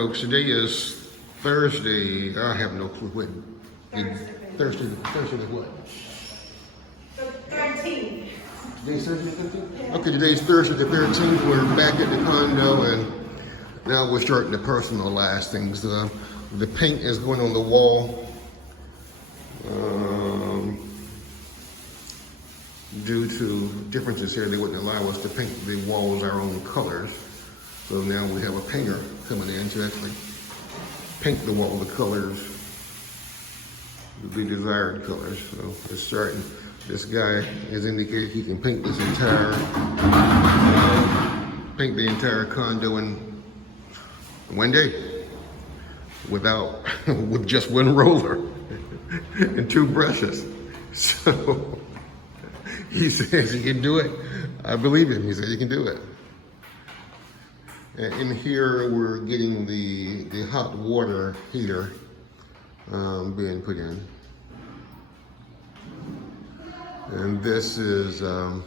folks, today is Thursday. I have no clue when. Thursday what? The 13th. Today's Thursday the 13th? Okay, today's Thursday the 13th. We're back at the condo and now we're starting to personalize things. The paint is going on the wall. Due to differences here, they wouldn't allow us to paint the walls our own colors. So now we have a painter coming in to actually paint the wall the colors, the desired colors. So it's starting. This guy has indicated he can paint this entire, paint the entire condo in one day without, with just one roller and two brushes. So he says he can do it. I believe him. He said he can do it. And in here, we're getting the hot water heater being put in. And this is the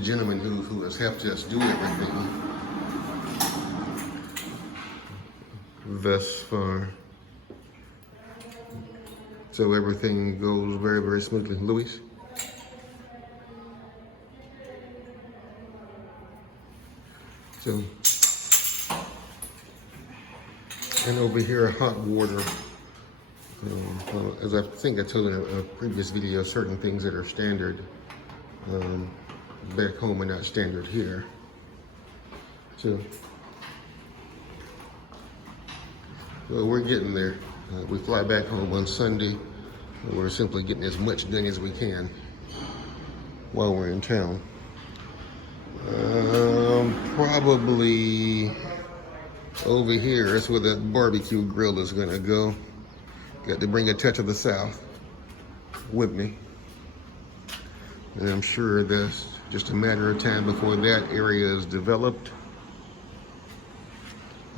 gentleman who has helped us do everything thus far. So everything goes very, very smoothly. Luis? So, and over here, hot water. As I think I told in a previous video, certain things that are standard back home are not standard here. So we're getting there. We fly back home on Sunday. We're simply getting as much done as we can while we're in town. Probably over here, that's where the barbecue grill is gonna go. Got to bring a touch of the South with me. And I'm sure that's just a matter of time before that area is developed.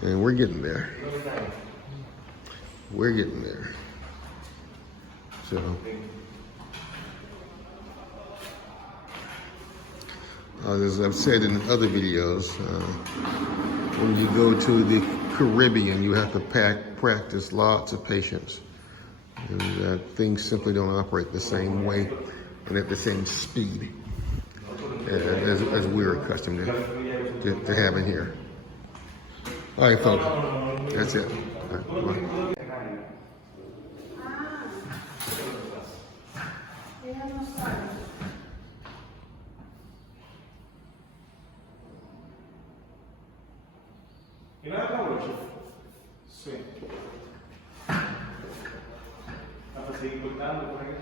And we're getting there. We're getting there. So, as I've said in other videos, when you go to the Caribbean, you have to practice lots of patience. And things simply don't operate the same way and at the same speed as we're accustomed to having here. All right, folks, that's it. All right, bye. ¿Y no era mucho? Sí. Hasta seguir cortando por ahí.